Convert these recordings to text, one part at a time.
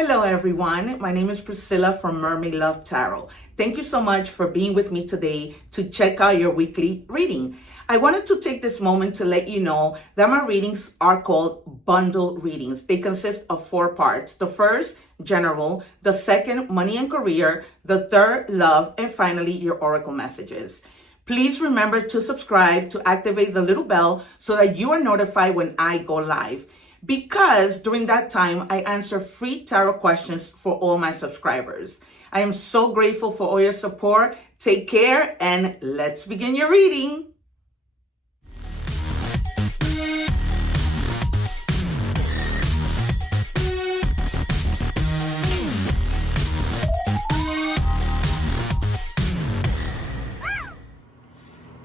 Hello everyone, my name is Priscilla from Mermaid Love Tarot. Thank you so much for being with me today to check out your weekly reading. I wanted to take this moment to let you know that my readings are called bundle readings. They consist of 4 parts. The first, general. The second, money and career. The third, love. And finally, your oracle messages. Please remember to subscribe, to activate the little bell so that you are notified when I go live. Because during that time, I answer free tarot questions for all my subscribers. I am so grateful for all your support. Take care and let's begin your reading.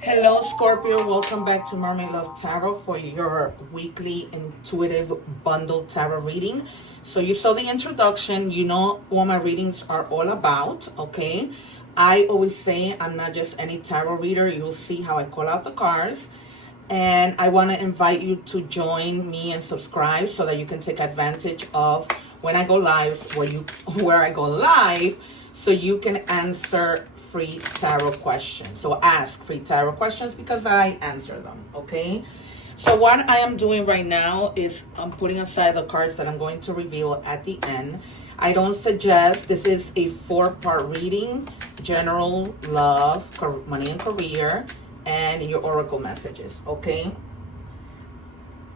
Hello Scorpio, welcome back to Mermaid Love Tarot for your weekly intuitive bundle tarot reading. So you saw the introduction, you know what my readings are all about, okay? I always say I'm not just any tarot reader. You'll see how I call out the cards. And I want to invite you to join me and subscribe so that you can take advantage of when I go live, where I go live, so you can answer free tarot questions. So ask free tarot questions because I answer them, okay? So what I am doing right now is I'm putting aside the cards that I'm going to reveal at the end. I don't suggest, this is a 4-part reading: general, love, money and career, and your oracle messages, okay?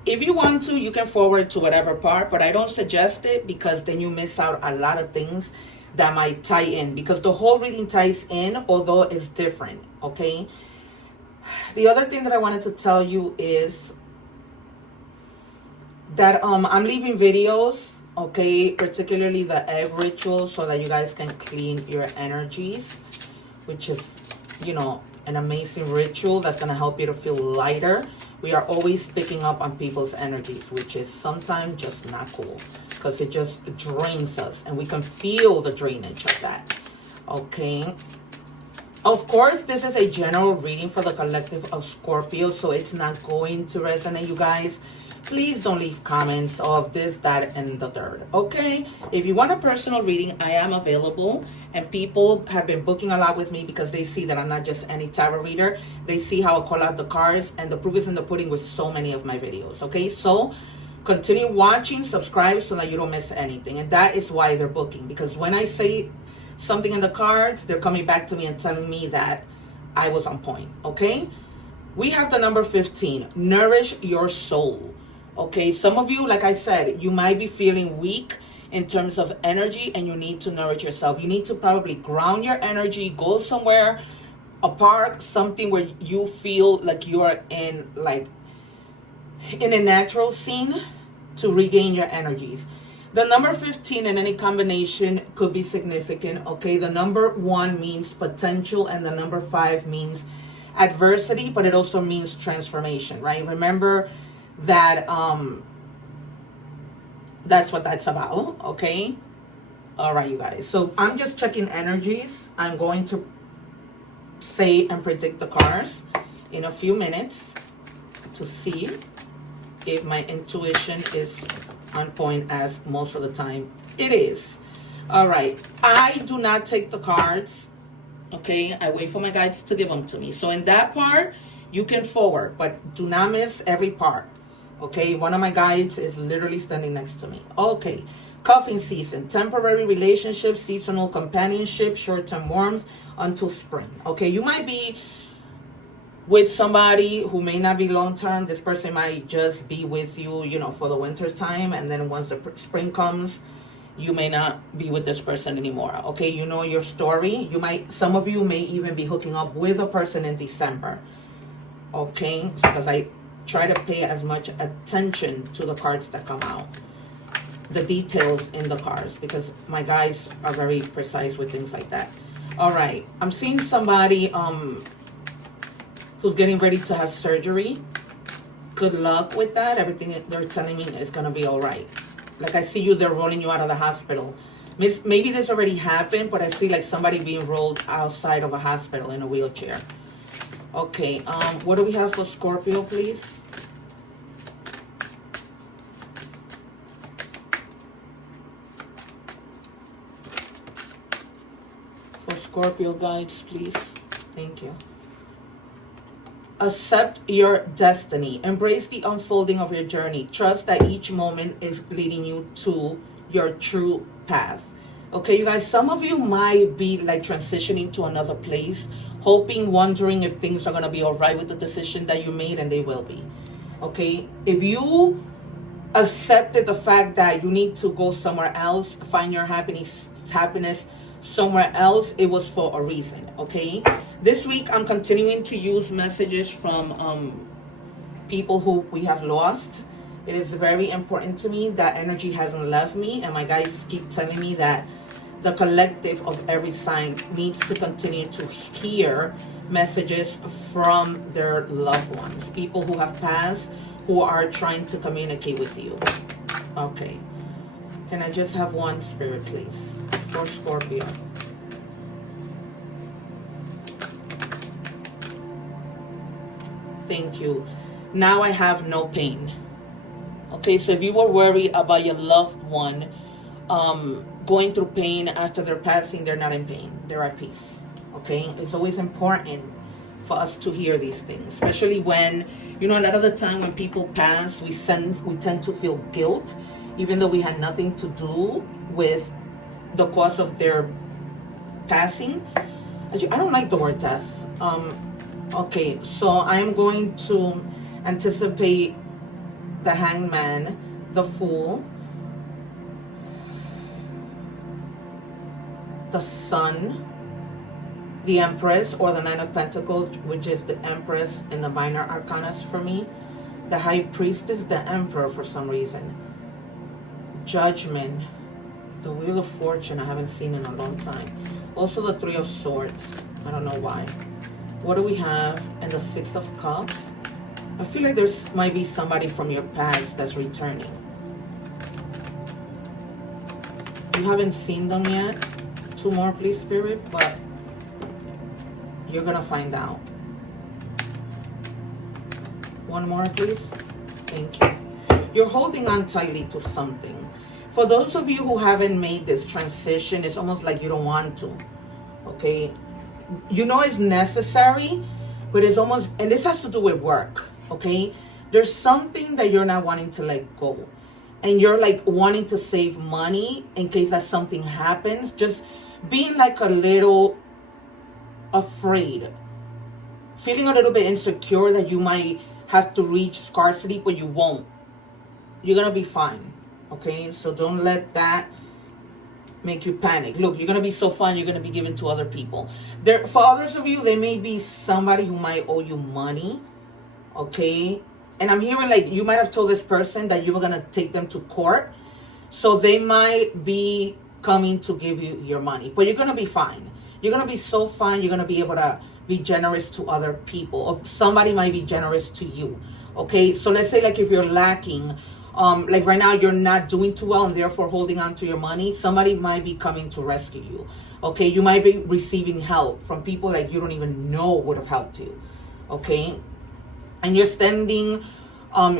If you want to, you can forward to whatever part, but I don't suggest it because then you miss out a lot of things that might tie in, because the whole reading ties in, although it's different, okay? The other thing that I wanted to tell you is that I'm leaving videos, okay, particularly the egg ritual, so that you guys can clean your energies, which is, you know, an amazing ritual that's going to help you to feel lighter. We are always picking up on people's energies, which is sometimes just not cool because it just drains us and we can feel the drainage of that, okay? Of course, this is a general reading for the collective of Scorpio, so it's not going to resonate, you guys. Please don't leave comments of this, that, and the third, okay? If you want a personal reading, I am available, and people have been booking a lot with me because they see that I'm not just any tarot reader. They see how I call out the cards, and the proof is in the pudding with so many of my videos, okay? So continue watching, subscribe so that you don't miss anything, and that is why they're booking, because when I say something in the cards, they're coming back to me and telling me that I was on point, okay? We have the number 15, nourish your soul. Okay, some of you, like I said, you might be feeling weak in terms of energy and you need to nourish yourself. You need to probably ground your energy, go somewhere, a park, something where you feel like you are in a natural scene to regain your energies. The number 15 in any combination could be significant, okay? The number 1 means potential and the number 5 means adversity, but it also means transformation, right? Remember that that's what that's about, okay? All right, you guys, so I'm just checking energies. I'm going to say and predict the cards in a few minutes to see if my intuition is on point, as most of the time it is. All right, I do not take the cards, okay? I wait for my guides to give them to me. So in that part you can forward, but do not miss every part. Okay, one of my guides is literally standing next to me. Okay, cuffing season, temporary relationships, seasonal companionship, short-term warmth until spring. Okay, you might be with somebody who may not be long-term. This person might just be with you, you know, for the winter time, and then once the spring comes, you may not be with this person anymore. Okay, you know your story. Some of you may even be hooking up with a person in December. Okay, because I try to pay as much attention to the cards that come out, the details in the cards, because my guys are very precise with things like that. All right, I'm seeing somebody who's getting ready to have surgery. Good luck with that. Everything they're telling me is gonna be all right. Like I see you, they're rolling you out of the hospital. Maybe this already happened, but I see like somebody being rolled outside of a hospital in a wheelchair. Okay, what do we have for Scorpio, please? Scorpio guides, please. Thank you. Accept your destiny. Embrace the unfolding of your journey. Trust that each moment is leading you to your true path. Okay, you guys, some of you might be like transitioning to another place, hoping, wondering if things are going to be all right with the decision that you made, and they will be. Okay, if you accepted the fact that you need to go somewhere else, find your happiness somewhere else, it was for a reason. Okay, this week I'm continuing to use messages from people who we have lost. It is very important to me that energy hasn't left me, and my guides keep telling me that the collective of every sign needs to continue to hear messages from their loved ones, people who have passed, who are trying to communicate with you. Okay, can I just have one spirit, please, for Scorpio? Thank you. Now I have no pain. Okay, so if you were worried about your loved one going through pain after their passing, they're not in pain. They're at peace. Okay, it's always important for us to hear these things, especially when, you know, a lot of the time when people pass, we tend to feel guilt, even though we had nothing to do with the cause of their passing. I don't like the word death. Okay, so I am going to anticipate the Hangman, the Fool, the Sun, the Empress, or the Nine of Pentacles, which is the Empress in the minor arcanas for me, the High Priestess, the Emperor for some reason, Judgment, the Wheel of Fortune I haven't seen in a long time, also the Three of Swords, I don't know why. What do we have? And the Six of Cups. I feel like there's might be somebody from your past that's returning. You haven't seen them yet. Two more, please, Spirit, but you're gonna find out. One more, please. Thank you. You're holding on tightly to something. For those of you who haven't made this transition, it's almost like you don't want to. Okay? You know it's necessary, but it's almost, and this has to do with work. Okay, there's something that you're not wanting to let go, and you're like wanting to save money in case that something happens, just being like a little afraid, feeling a little bit insecure that you might have to reach scarcity, but you won't. You're gonna be fine. Okay, so don't let that make you panic. Look, you're gonna be so fine, you're gonna be given to other people. There, for others of you, there may be somebody who might owe you money. Okay, and I'm hearing like you might have told this person that you were gonna take them to court, so they might be coming to give you your money, but you're gonna be fine. You're gonna be so fine. You're gonna be able to be generous to other people, or somebody might be generous to you. Okay, so let's say like if you're lacking, like right now you're not doing too well and therefore holding on to your money, somebody might be coming to rescue you. Okay, you might be receiving help from people that you don't even know would have helped you. Okay. And you're standing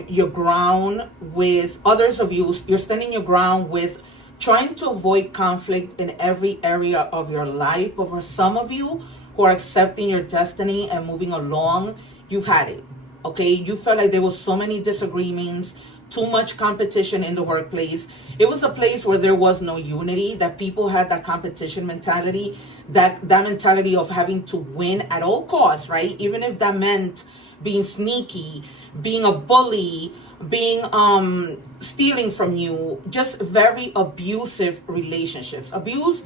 your ground with others of you. You're standing your ground with trying to avoid conflict in every area of your life. But for some of you who are accepting your destiny and moving along, you've had it. Okay, you felt like there was so many disagreements, too much competition in the workplace. It was a place where there was no unity, that people had that competition mentality, that mentality of having to win at all costs, right? Even if that meant being sneaky, being a bully, being stealing from you, just very abusive relationships. Abuse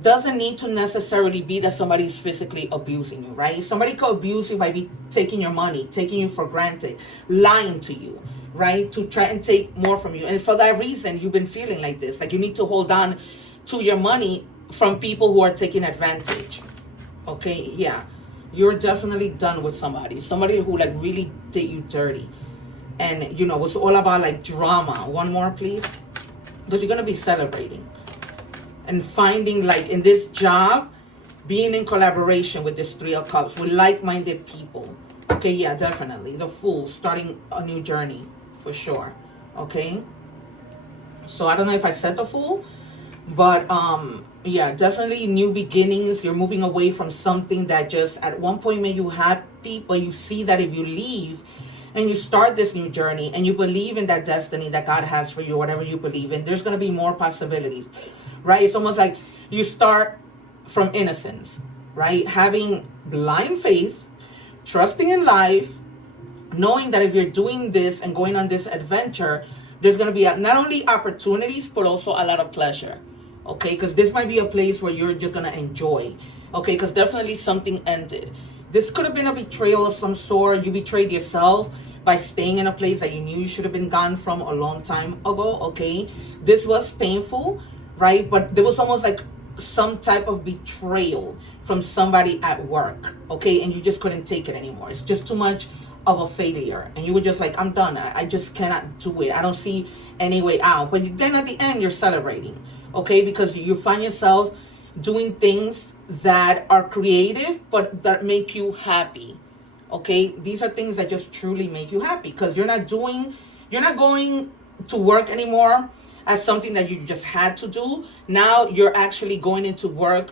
doesn't need to necessarily be that somebody's physically abusing you, right? Somebody could abuse you by be taking your money, taking you for granted, lying to you, right? To try and take more from you. And for that reason, you've been feeling like this, like you need to hold on to your money from people who are taking advantage. Okay, yeah. You're definitely done with somebody who like really did you dirty, and you know, was all about like drama. One more, please, because you're gonna be celebrating and finding like in this job, being in collaboration with this Three of Cups, with like-minded people. Okay, yeah, definitely. The Fool, starting a new journey for sure. Okay, so I don't know if I said the Fool, But yeah, definitely new beginnings. You're moving away from something that just at one point made you happy, but you see that if you leave and you start this new journey and you believe in that destiny that God has for you, whatever you believe in, there's going to be more possibilities, right? It's almost like you start from innocence, right? Having blind faith, trusting in life, knowing that if you're doing this and going on this adventure, there's going to be not only opportunities, but also a lot of pleasure. Okay, because this might be a place where you're just going to enjoy. Okay, because definitely something ended. This could have been a betrayal of some sort. You betrayed yourself by staying in a place that you knew you should have been gone from a long time ago. Okay, this was painful, right? But there was almost like some type of betrayal from somebody at work. Okay, and you just couldn't take it anymore. It's just too much of a failure. And you were just like, I'm done. I just cannot do it. I don't see any way out. But then at the end, you're celebrating. Okay, because you find yourself doing things that are creative, but that make you happy. Okay, these are things that just truly make you happy because you're not going to work anymore as something that you just had to do. Now you're actually going into work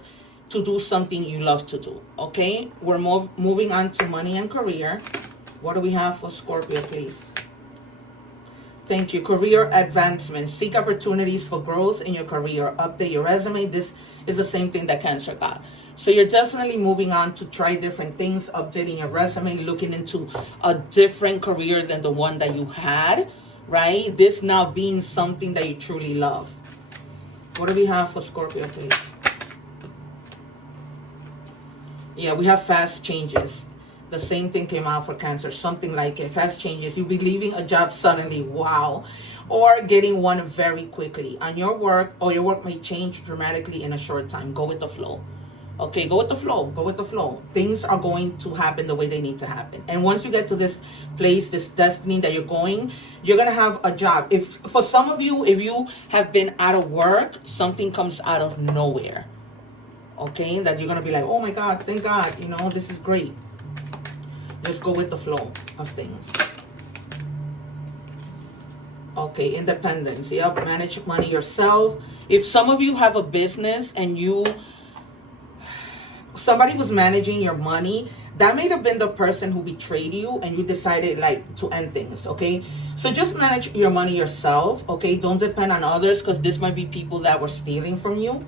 to do something you love to do. Okay, we're moving on to money and career. What do we have for Scorpio, please? Thank you. Career advancement. Seek opportunities for growth in your career. Update your resume. This is the same thing that Cancer got. So you're definitely moving on to try different things, updating your resume, looking into a different career than the one that you had, right? This now being something that you truly love. What do we have for Scorpio, please? Yeah, we have fast changes. The same thing came out for Cancer, something like it. Fast changes. You'll be leaving a job suddenly, wow, or getting one very quickly. On your work, or your work may change dramatically in a short time. Go with the flow. Okay, go with the flow. Go with the flow. Things are going to happen the way they need to happen. And once you get to this place, this destiny that you're going to have a job. If for some of you, if you have been out of work, something comes out of nowhere. Okay, that you're going to be like, oh my God, thank God, this is great. Just go with the flow of things. Okay, independence. Yep, manage money yourself. If some of you have a business and somebody was managing your money, that may have been the person who betrayed you and you decided to end things. Okay, so just manage your money yourself. Okay, don't depend on others because this might be people that were stealing from you.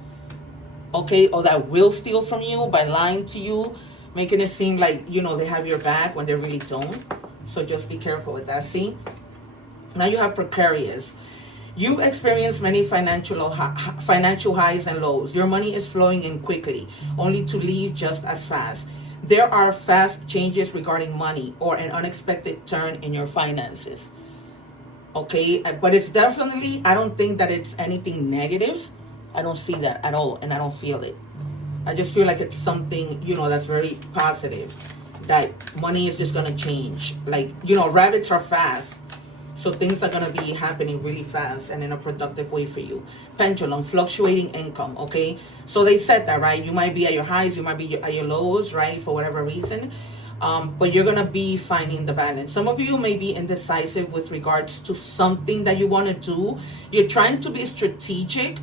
Okay, or that will steal from you by lying to you, making it seem like, they have your back when they really don't. So just be careful with that. See? Now you have precarious. You've experienced many financial highs and lows. Your money is flowing in quickly, only to leave just as fast. There are fast changes regarding money or an unexpected turn in your finances. Okay? But it's definitely, I don't think that it's anything negative. I don't see that at all, and I don't feel it. I just feel like it's something, that's very positive. That money is just going to change. Rabbits are fast. So things are going to be happening really fast and in a productive way for you. Pendulum, fluctuating income, okay? So they said that, right? You might be at your highs, you might be at your lows, right? For whatever reason. But you're going to be finding the balance. Some of you may be indecisive with regards to something that you want to do. You're trying to be strategic,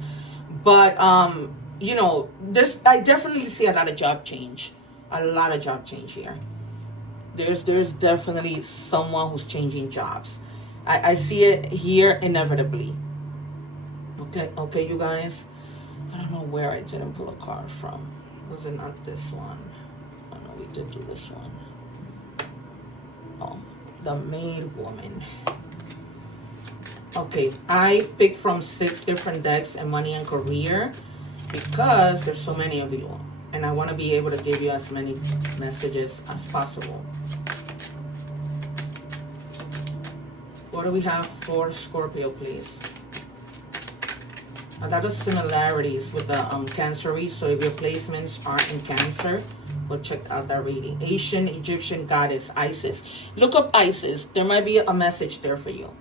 but I definitely see a lot of job change. A lot of job change here. There's definitely someone who's changing jobs. I see it here inevitably. Okay, you guys. I don't know where I didn't pull a card from. Was it not this one? Oh no, we did do this one. Oh, the maid woman. Okay, I picked from 6 different decks in money and career because there's so many of you. And I want to be able to give you as many messages as possible. What do we have for Scorpio, please? A lot of similarities with the Cancery. So if your placements are in Cancer, go check out that reading. Asian Egyptian goddess Isis. Look up Isis. There might be a message there for you.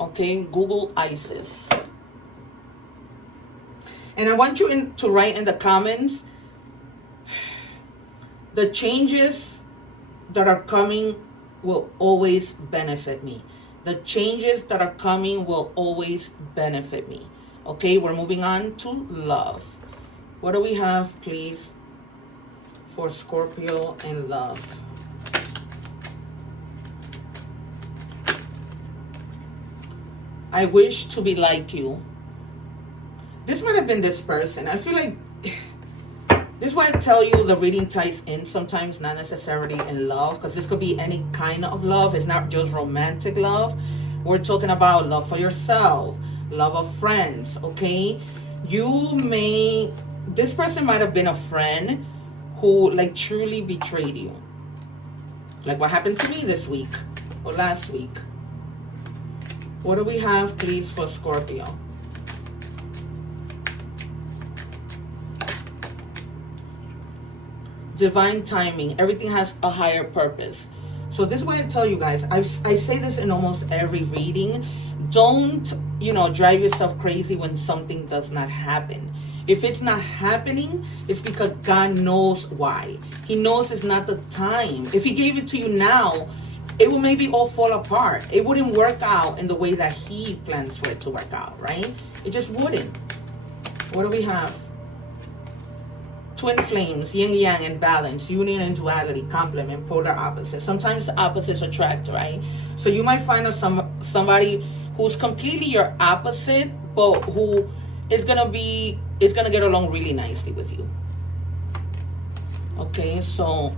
Okay, Google Isis. And I want you to write in the comments the changes that are coming will always benefit me. The changes that are coming will always benefit me. Okay, we're moving on to love. What do we have, please, for Scorpio and love? I wish to be like you. This might have been this person. I feel like this is why I tell you the reading ties in sometimes, not necessarily in love, because this could be any kind of love. It's not just romantic love. We're talking about love for yourself, love of friends, okay? This person might have been a friend who like truly betrayed you. Like what happened to me this week or last week. What do we have, please, for Scorpio? Divine timing. Everything has a higher purpose. So this is what I tell you guys. I say this in almost every reading. Don't, drive yourself crazy when something does not happen. If it's not happening, it's because God knows why. He knows it's not the time. If he gave it to you now, it will maybe all fall apart. It wouldn't work out in the way that he plans for it to work out, right? It just wouldn't. What do we have? Twin flames, yin yang and balance, union and duality, complement, polar opposites. Sometimes the opposites attract, right? So you might find somebody who's completely your opposite, but who is gonna get along really nicely with you. Okay, so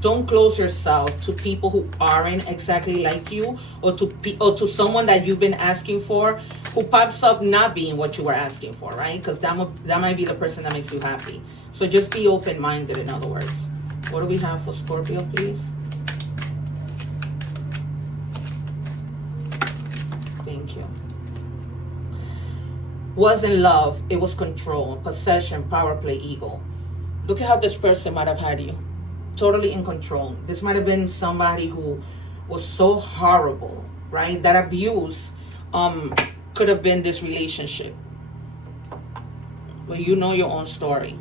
don't close yourself to people who aren't exactly like you, or to someone that you've been asking for who pops up not being what you were asking for, right? Because that might be the person that makes you happy. So just be open-minded, in other words. What do we have for Scorpio, please? Thank you. Wasn't love, it was control, possession, power play, ego. Look at how this person might have had you. Totally in control. This might have been somebody who was so horrible, right? That abuse could have been this relationship. Well, you know your own story,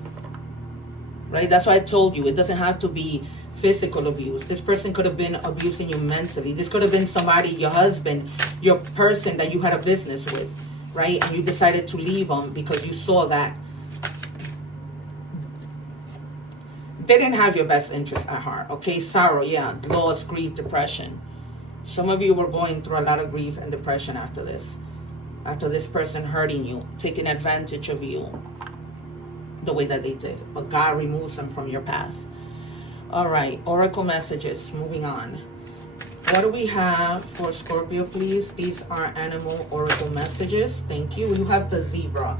right? That's why I told you it doesn't have to be physical abuse. This person could have been abusing you mentally. This could have been somebody, your husband, your person that you had a business with, right? And you decided to leave them because you saw that they didn't have your best interest at heart, okay? Sorrow, yeah, loss, grief, depression. Some of you were going through a lot of grief and depression after this person hurting you, taking advantage of you the way that they did. But God removes them from your path. All right, oracle messages, moving on. What do we have for Scorpio, please? These are animal oracle messages. Thank you. You have the zebra.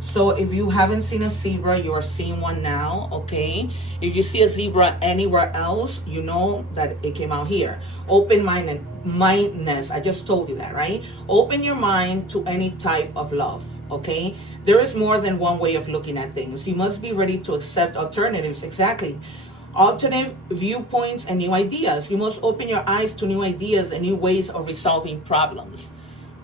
So if you haven't seen a zebra, you are seeing one now, okay? If you see a zebra anywhere else, you know that it came out here. Open-mindedness, I just told you that, right? Open your mind to any type of love, okay? There is more than one way of looking at things. You must be ready to accept alternatives, exactly. Alternate viewpoints and new ideas. You must open your eyes to new ideas and new ways of resolving problems,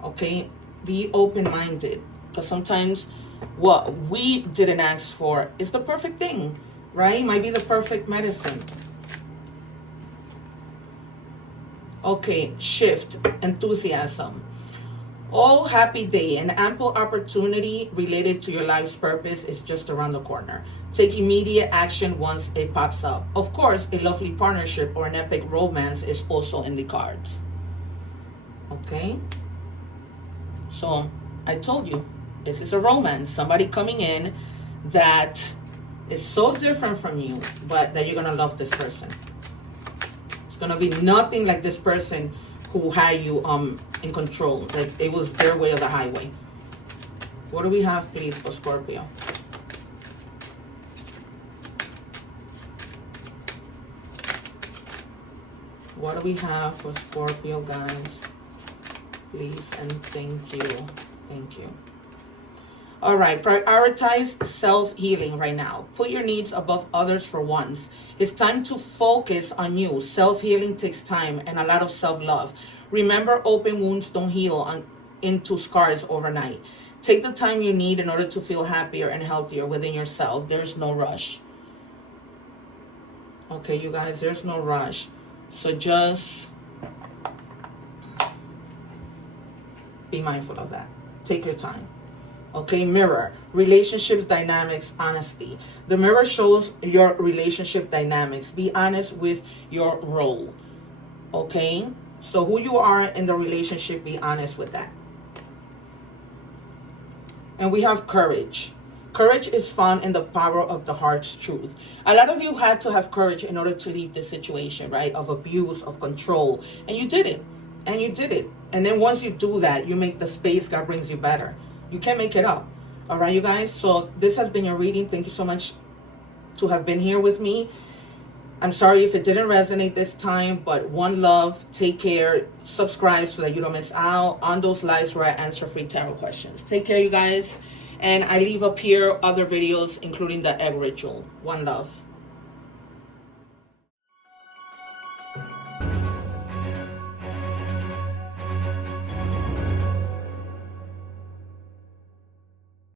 okay? Be open-minded, because sometimes what we didn't ask for is the perfect thing, right? Might be the perfect medicine. Okay, shift, enthusiasm. Oh, happy day. An ample opportunity related to your life's purpose is just around the corner. Take immediate action once it pops up. Of course, a lovely partnership or an epic romance is also in the cards. Okay? So, I told you. This is a romance. Somebody coming in that is so different from you, but that you're going to love this person. It's going to be nothing like this person who had you in control. Like it was their way or the highway. What do we have, please, for Scorpio? What do we have for Scorpio, guys? Please and thank you. Thank you. All right, prioritize self-healing right now. Put your needs above others for once. It's time to focus on you. Self-healing takes time and a lot of self-love. Remember, open wounds don't heal into scars overnight. Take the time you need in order to feel happier and healthier within yourself. There's no rush. Okay, you guys, there's no rush. So just be mindful of that. Take your time. Okay, mirror, relationships, dynamics, honesty. The mirror shows your relationship dynamics. Be honest with your role. Okay, so who you are in the relationship, be honest with that. And we have courage. Courage is found in the power of the heart's truth. A lot of you had to have courage in order to leave this situation, right? Of abuse, of control. And you did it. And you did it. And then once you do that, you make the space, God brings you better. You can't make it up. All right, you guys? So this has been your reading. Thank you so much to have been here with me. I'm sorry if it didn't resonate this time, but one love, take care, subscribe so that you don't miss out on those lives where I answer free tarot questions. Take care, you guys. And I leave up here other videos, including the egg ritual. One love.